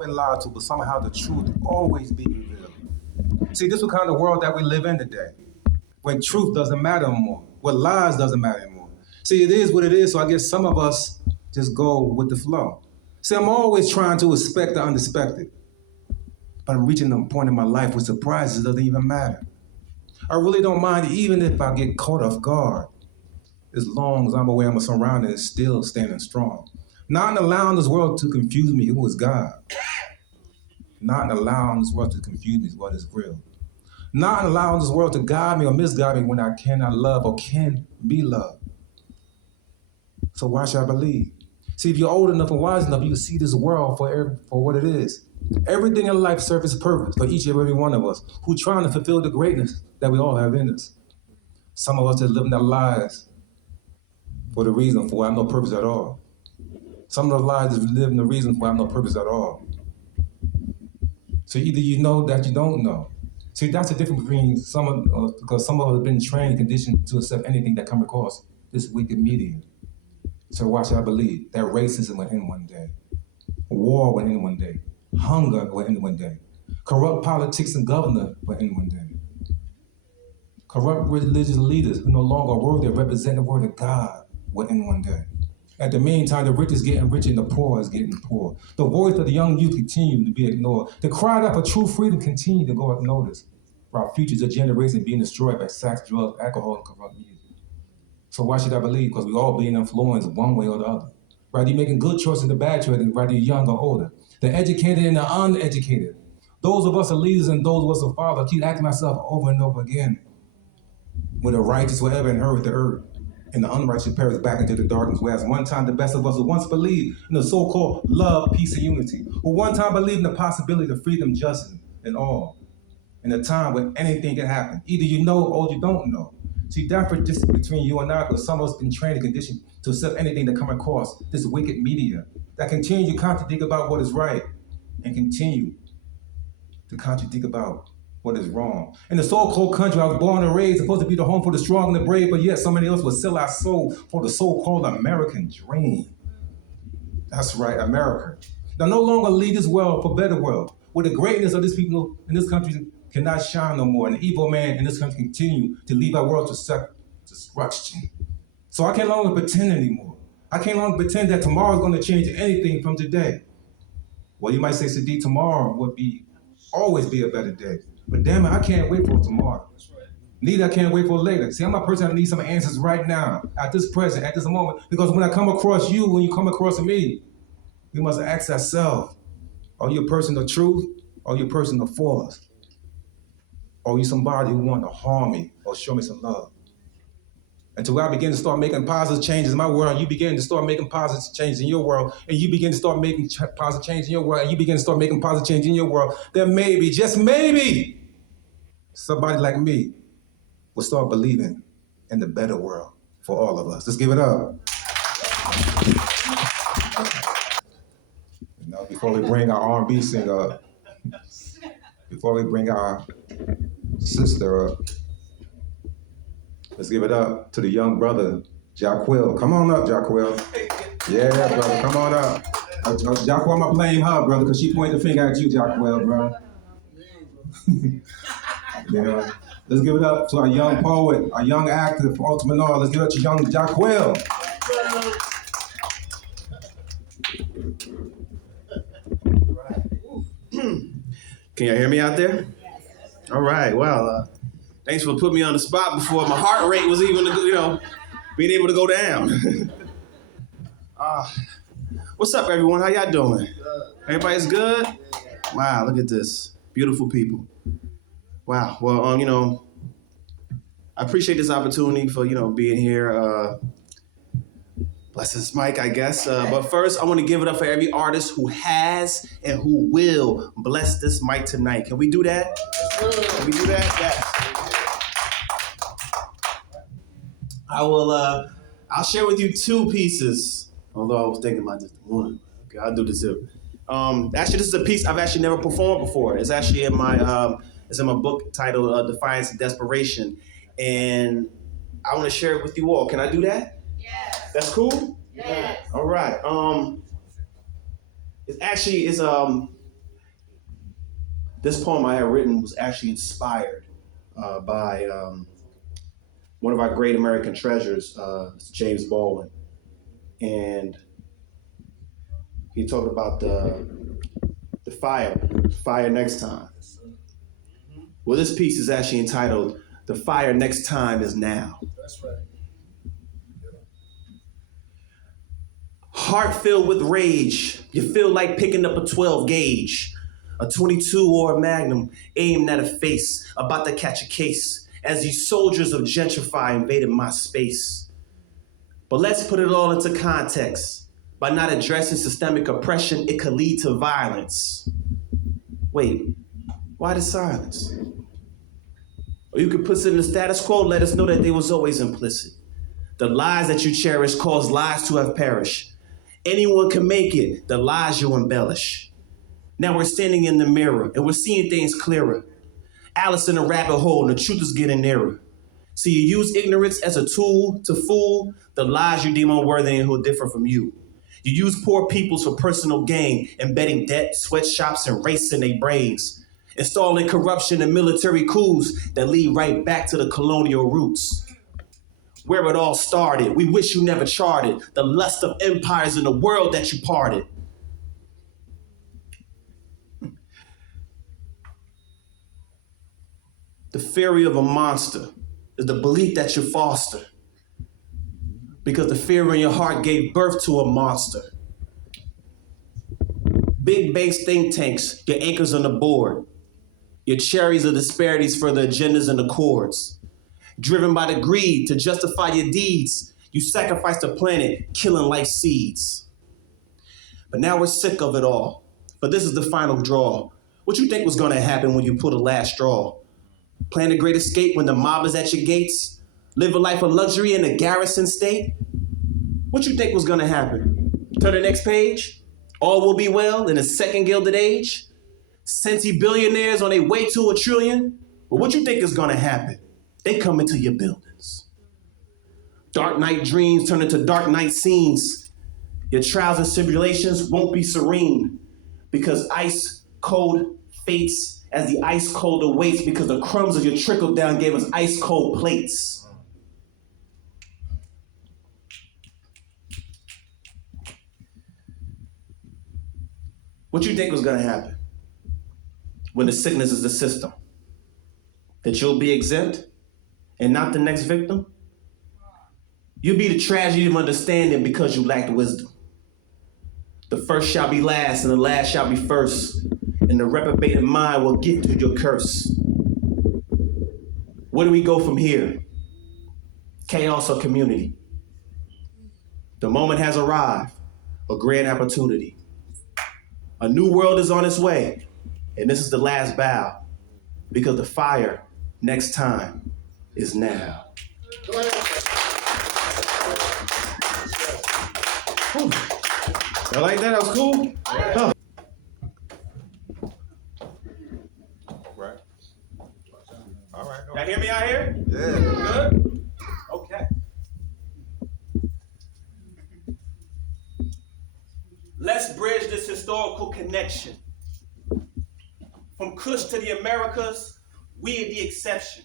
been lied to, but somehow the truth always be revealed. See, this is the kind of world that we live in today, when truth doesn't matter anymore, when lies doesn't matter anymore. See, it is what it is, so I guess some of us just go with the flow. See, I'm always trying to expect the unexpected, but I'm reaching a point in my life where surprises doesn't even matter. I really don't mind even if I get caught off guard, as long as I'm aware I'm surrounded and still standing strong. Not allowing this world to confuse me who is God. Not allowing this world to confuse me is what is real. Not allowing this world to guide me or misguide me when I cannot love or can be loved. So why should I believe? See, if you're old enough and wise enough, you can see this world for what it is. Everything in life serves its purpose for each and every one of us who are trying to fulfill the greatness that we all have in us. Some of us are living their lives for the reason for I have no purpose at all. Some of the lives is living the reason for I have no purpose at all. So either you know that you don't know. See, that's the difference between because some of us have been trained and conditioned to accept anything that comes across this wicked media. So why should I believe that racism will end one day? War will end one day. Hunger will end one day. Corrupt politics and governor will end one day. Corrupt religious leaders who no longer are worthy of representing the word of God will end one day. At the meantime, the rich is getting richer and the poor is getting poor. The voice of the young youth continue to be ignored. The cry out for true freedom continue to go unnoticed. Our futures of generation being destroyed by sex, drugs, alcohol, and corrupt music. So why should I believe? Because we all being influenced one way or the other. Whether you're making good choices and bad choices, whether you're young or older. The educated and the uneducated. Those of us are leaders and those of us are fathers. I keep asking myself over and over again. Will the righteous will ever inherit the earth? And the unrighteous perish back into the darkness, whereas one time the best of us who once believed in the so-called love, peace, and unity, who one time believed in the possibility of freedom, justice, and all, in a time when anything can happen. Either you know or you don't know. See, that's the difference between you and I, because some of us been trained and conditioned to accept anything that come across this wicked media that continue to contradict about what is right and continue to contradict about what is wrong. In the so-called country I was born and raised, supposed to be the home for the strong and the brave, but yet somebody else will sell our soul for the so-called American dream. That's right, America. Now no longer lead this world for better world, where the greatness of these people in this country cannot shine no more, and the evil man in this country continue to leave our world to destruction. So I can't longer pretend anymore. I can't longer pretend that tomorrow is going to change anything from today. Well, you might say, Sadiq, tomorrow would always be a better day. But damn it, I can't wait for tomorrow. That's right. Neither I can't wait for later. See, I'm a person that needs some answers right now, at this present, at this moment. Because when I come across you, when you come across me, we must ask ourselves, are you a person of truth, or are you a person of force? Or are you somebody who want to harm me or show me some love? Until I begin to start making positive changes in my world, and you begin to start making positive changes in your world, and you begin to start making positive changes in your world, and you begin to start making positive changes in your world, then maybe, just maybe, somebody like me will start believing in the better world for all of us. Let's give it up. Now, before we bring our R&B singer up, before we bring our sister up, let's give it up to the young brother, Jaquil. Come on up, Jaquil. Yeah, brother, come on up. Jaquil, I'm gonna blame her, brother, because she pointed the finger at you, Jaquil, brother. Yeah. Let's give it up to our young poet, our young actor for Ultimate Law. Let's give it to young Jaquil. Can you hear me out there? Yes. All right. Well, thanks for putting me on the spot before my heart rate was even, being able to go down. What's up, everyone? How y'all doing? Everybody's good? Wow, look at this. Beautiful people. Wow. Well, I appreciate this opportunity for, being here. Bless this mic, I guess. But first, I want to give it up for every artist who has and who will bless this mic tonight. Can we do that? Can we do that? Yes. I'll share with you two pieces, although I was thinking about just one. Okay, I'll do the two. Actually, this is a piece I've actually never performed before. It's actually in my book titled Defiance and Desperation. And I want to share it with you all. Can I do that? Yes. That's cool? Yes. All right. This poem I had written was actually inspired by one of our great American treasures, James Baldwin. And he talked about the fire next time. Well, this piece is actually entitled, "The Fire Next Time Is Now." That's right. Heart filled with rage, you feel like picking up a 12 gauge, a 22 or a Magnum aimed at a face, about to catch a case, as these soldiers of gentrify invaded my space. But let's put it all into context. By not addressing systemic oppression, it could lead to violence. Wait, why the silence? Or you could put it in the status quo, let us know that they was always implicit. The lies that you cherish cause lives to have perished. Anyone can make it, the lies you embellish. Now we're standing in the mirror and we're seeing things clearer. Alice in a rabbit hole and the truth is getting nearer. So you use ignorance as a tool to fool the lies you deem unworthy and who are different from you. You use poor peoples for personal gain, embedding debt, sweatshops, and race in their brains. Installing corruption and military coups that lead right back to the colonial roots. Where it all started, we wish you never charted the lust of empires in the world that you parted. The theory of a monster is the belief that you foster, because the fear in your heart gave birth to a monster. Big base think tanks, your anchors on the board, your cherries of disparities for the agendas and the chords. Driven by the greed to justify your deeds, you sacrifice the planet, killing life seeds. But now we're sick of it all. But this is the final draw. What you think was gonna happen when you pull the last straw? Plan a great escape when the mob is at your gates? Live a life of luxury in a garrison state? What you think was gonna happen? Turn the next page? All will be well in the second Gilded Age? Centy billionaires on their way to $1 trillion? Well, what you think is gonna happen? They come into your buildings. Dark night dreams turn into dark night scenes. Your trials and tribulations won't be serene, because ice cold fates as the ice cold awaits, because the crumbs of your trickle down gave us ice cold plates. What you think was gonna happen when the sickness is the system? That you'll be exempt and not the next victim? You'll be the tragedy of understanding because you lacked wisdom. The first shall be last and the last shall be first, and the reprobated mind will get to your curse. Where do we go from here? Chaos or community? The moment has arrived, a grand opportunity. A new world is on its way, and this is the last bow, because the fire next time is now. Y'all like that? That was cool? Huh. Right. All right. Y'all hear me out here? Yeah. Good? Okay. Let's bridge this historical connection. From Kush to the Americas, we are the exception.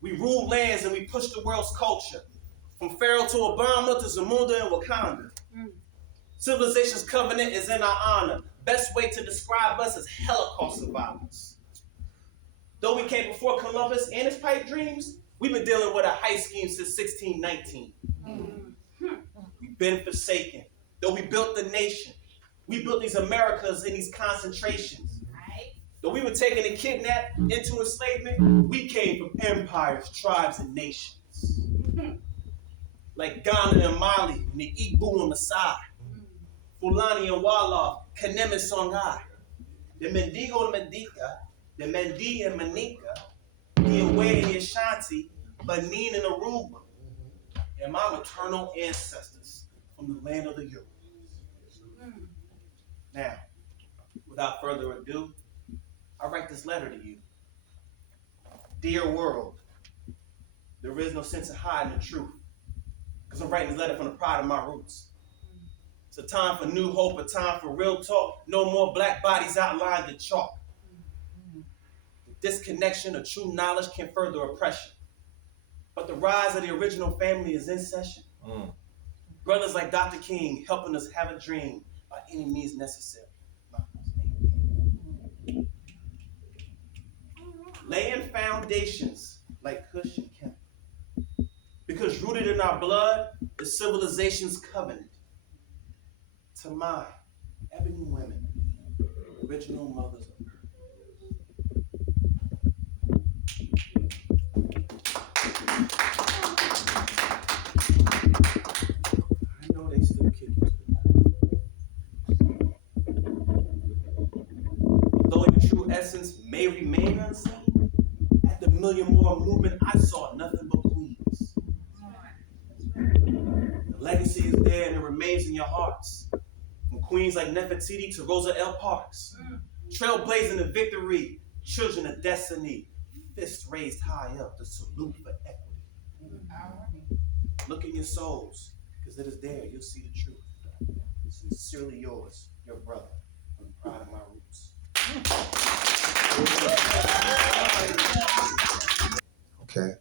We rule lands and we push the world's culture. From Pharaoh to Obama to Zamunda and Wakanda. Civilization's covenant is in our honor. Best way to describe us is Holocaust survivors. Though we came before Columbus and his pipe dreams, we've been dealing with a high scheme since 1619. We've been forsaken. Though we built the nation, we built these Americas in these concentrations. Though we were taken and kidnapped into enslavement, we came from empires, tribes, and nations. Like Ghana and Mali, and the Igbo and Maasai, Fulani and Wolof, Kanem and Songhai, the Mendigo and Mandika, the Mandi and Manika, the Awe and the Ashanti, Benin and Aruba, and my maternal ancestors from the land of the Yoruba. Now, without further ado, I write this letter to you. Dear world, there is no sense in hiding the truth, because I'm writing this letter from the pride of my roots. It's a time for new hope, a time for real talk. No more black bodies outlined in chalk. Disconnection of true knowledge can further oppression. But the rise of the original family is in session. Brothers like Dr. King helping us have a dream by any means necessary. Laying foundations like Kush and Kemp. Because rooted in our blood is civilization's covenant. To my ebony women, original mothers of earth. I know they still kicking to the back. Although your true essence may remain unseen, at the Million More movement, I saw nothing but queens. The legacy is there and it remains in your hearts. From queens like Nefertiti to Rosa L. Parks. Trailblazing the victory, children of destiny. Fists raised high up to salute for equity. Look in your souls, because it is there you'll see the truth. Sincerely yours, your brother, from the pride of my roots. Okay,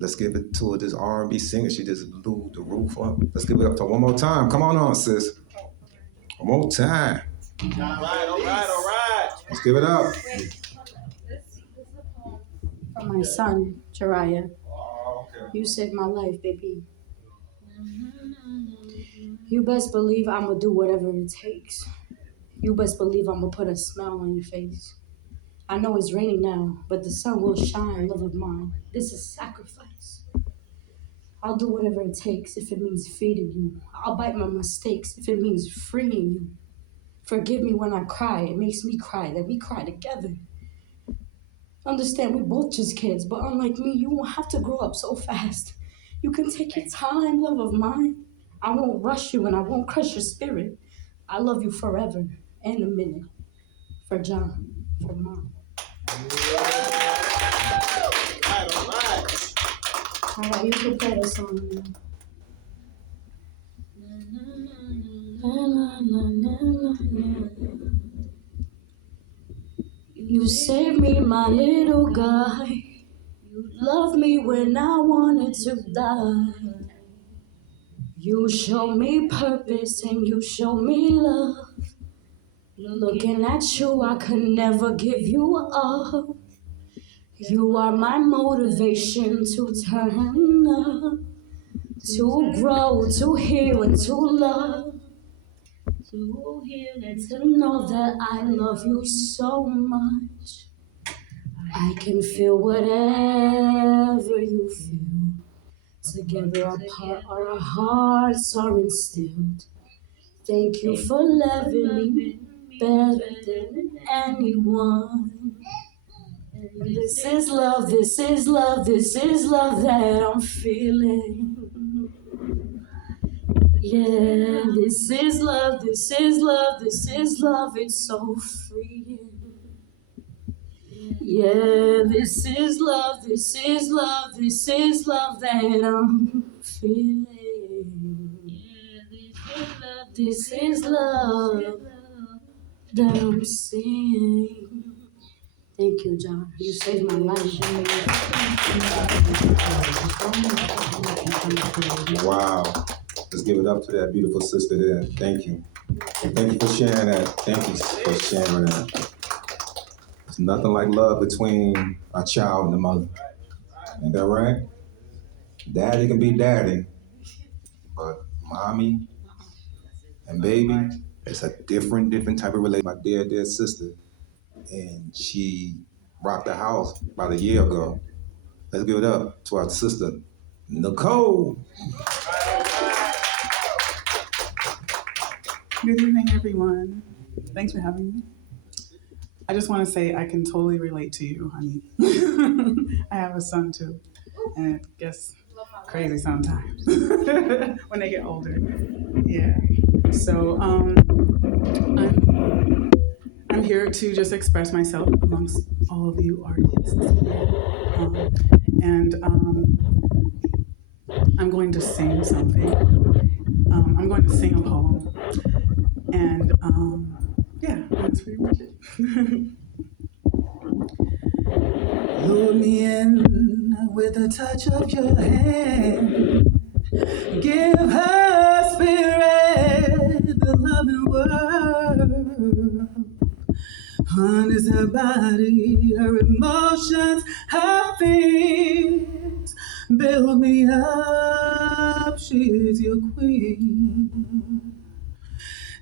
let's give it to this R&B singer. She just blew the roof up. Let's give it up to one more time. Come on, sis. One more time. All right. Let's give it up. This is a poem from my son, Jariah. You saved my life, baby. You best believe I'ma do whatever it takes. You best believe I'ma put a smile on your face. I know it's raining now, but the sun will shine, love of mine. This is sacrifice. I'll do whatever it takes if it means feeding you. I'll bite my mistakes if it means freeing you. Forgive me when I cry. It makes me cry that we cry together. Understand, we're both just kids, but unlike me, you won't have to grow up so fast. You can take your time, love of mine. I won't rush you and I won't crush your spirit. I love you forever and a minute. For John, for Mom. All right, you can play the song. You saved me, my little guy. You loved me when I wanted to die. You showed me purpose and you showed me love. Looking at you, I could never give you up. You are my motivation to turn up, to grow, to heal, and to love. To heal and to know that I love you so much. I can feel whatever you feel. Together apart, our hearts are instilled. Thank you for loving me better than anyone. This is love, this is love, this is love that I'm feeling. Yeah, this is love, this is love, this is love, it's so freeing. Yeah, this is love, this is love, this is love that I'm feeling. This is love that I'm seeing. Thank you, John. You saved my life. Wow. Let's give it up to that beautiful sister there. Thank you. Thank you for sharing that. Thank you for sharing that. There's nothing like love between a child and a mother. Ain't that right? Daddy can be daddy, but mommy and baby, it's a different type of relationship. My dear sister, and she rocked the house about a year ago. Let's give it up to our sister, Nicole. Good evening, everyone. Thanks for having me. I just want to say I can totally relate to you, honey. I have a son too, and it gets crazy sometimes when they get older. Yeah. So I'm here to just express myself amongst all of you artists, and I'm going to sing something. I'm going to sing a poem, and yeah, that's pretty much it. Lure me in with the touch of your hand. Give her spirit the loving word. Harness her body, her emotions, her fears. Build me up, she is your queen.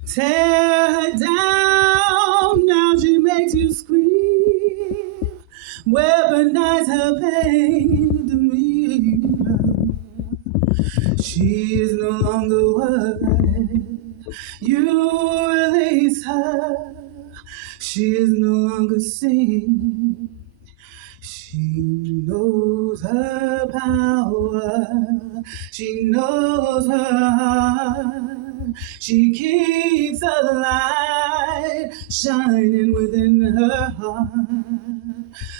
Tear her down, now she makes you scream. Weaponize her pain to me. She is no longer worth. You release her. She is no longer seen. She knows her power. She knows her heart. She keeps a light shining within her heart.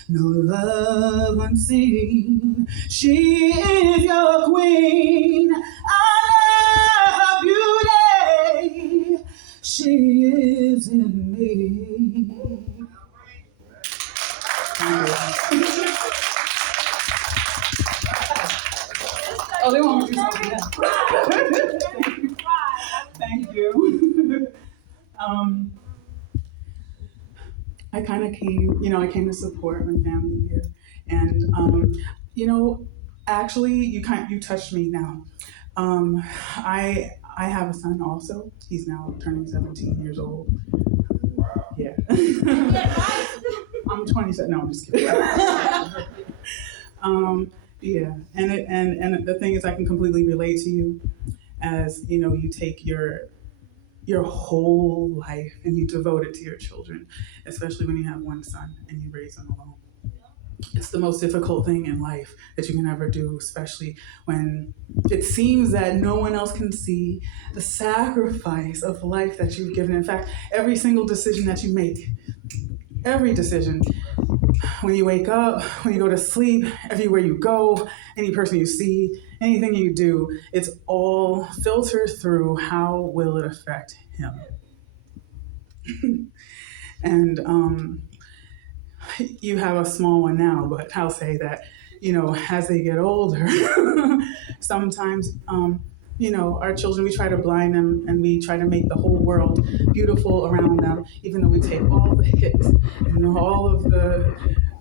No love unseen. She is your queen. I love her beauty. She is in me. Oh, they want me to do something else. Thank you. I kind of came, I came to support my family here, and actually, you touched me now. I have a son also. He's now turning 17 years old. Yeah. I'm 27. No, I'm just kidding. Yeah, and the thing is, I can completely relate to you, as you take your whole life and you devote it to your children, especially when you have one son and you raise them alone. It's the most difficult thing in life that you can ever do, especially when it seems that no one else can see the sacrifice of life that you've given. In fact, every single decision that you make, every decision, when you wake up, when you go to sleep, everywhere you go, any person you see, anything you do, it's all filtered through how will it affect him. And you have a small one now, but I'll say that, as they get older, sometimes, our children, we try to blind them and we try to make the whole world beautiful around them, even though we take all the hits and all of the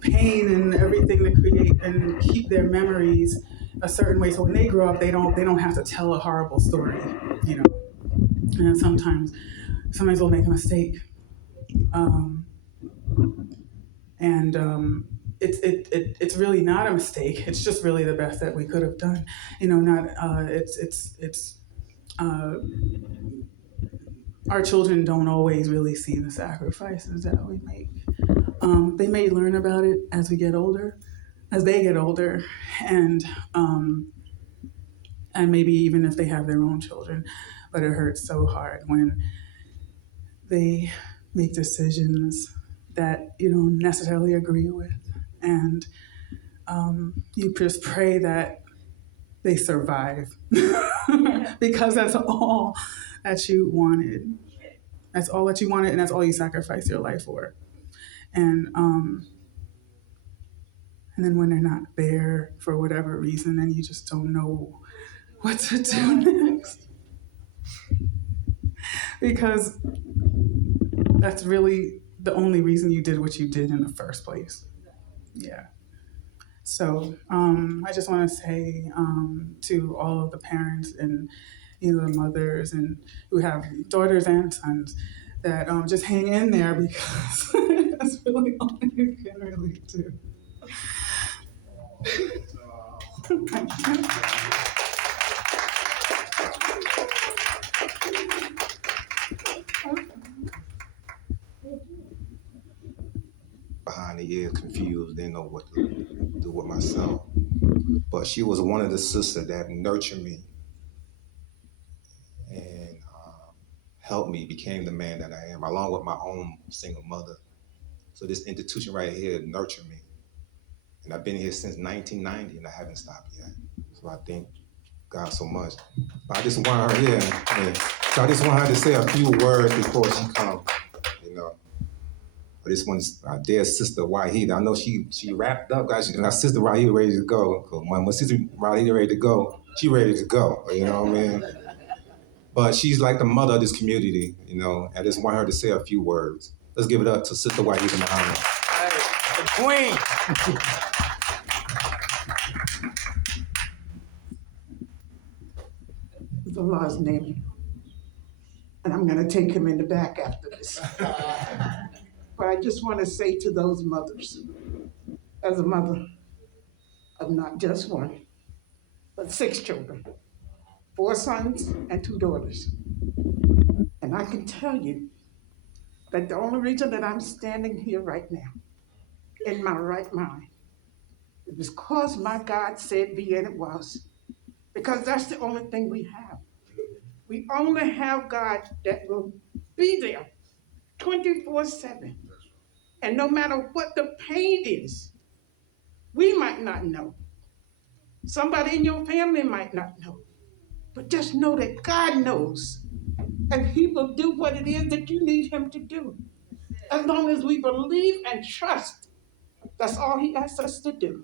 pain and everything to create and keep their memories a certain way. So when they grow up, they don't have to tell a horrible story, And sometimes we'll make a mistake. It's really not a mistake. It's just really the best that we could have done. Our children don't always really see the sacrifices that we make. They may learn about it as they get older, and maybe even if they have their own children. But it hurts so hard when they make decisions that you don't necessarily agree with, and you just pray that they survive because that's all that you wanted. That's all that you wanted, and that's all you sacrificed your life for. And then when they're not there for whatever reason, then you just don't know what to do next, because that's really the only reason you did what you did in the first place. Yeah. So I just want to say to all of the parents and the mothers and who have daughters and sons that just hang in there, because that's really all you can really do. Behind the ears, confused, didn't know what to do with myself. But she was one of the sisters that nurtured me and helped me became the man that I am, along with my own single mother. So this institution right here nurtured me. And I've been here since 1990 and I haven't stopped yet. So I thank God so much. But I just want her here. So I just want her to say a few words before she comes, this one's our dear sister Wahida. I know she wrapped up, guys, and our sister Wahida ready to go. When sister Wahida ready to go, she ready to go. You know what I mean? But she's like the mother of this community, you know. I just want her to say a few words. Let's give it up to Sister Wahida Muhammad. Hey, the queen. It's Allah's name. And I'm going to take him in the back after this. But I just want to say to those mothers, as a mother of not just one, but 6 children, 4 sons and 2 daughters. And I can tell you that the only reason that I'm standing here right now, in my right mind, is because my God said be and it was. Because that's the only thing we have. We only have God that will be there 24/7. And no matter what the pain is, we might not know. Somebody in your family might not know. But just know that God knows. And he will do what it is that you need him to do. As long as we believe and trust, that's all he asks us to do.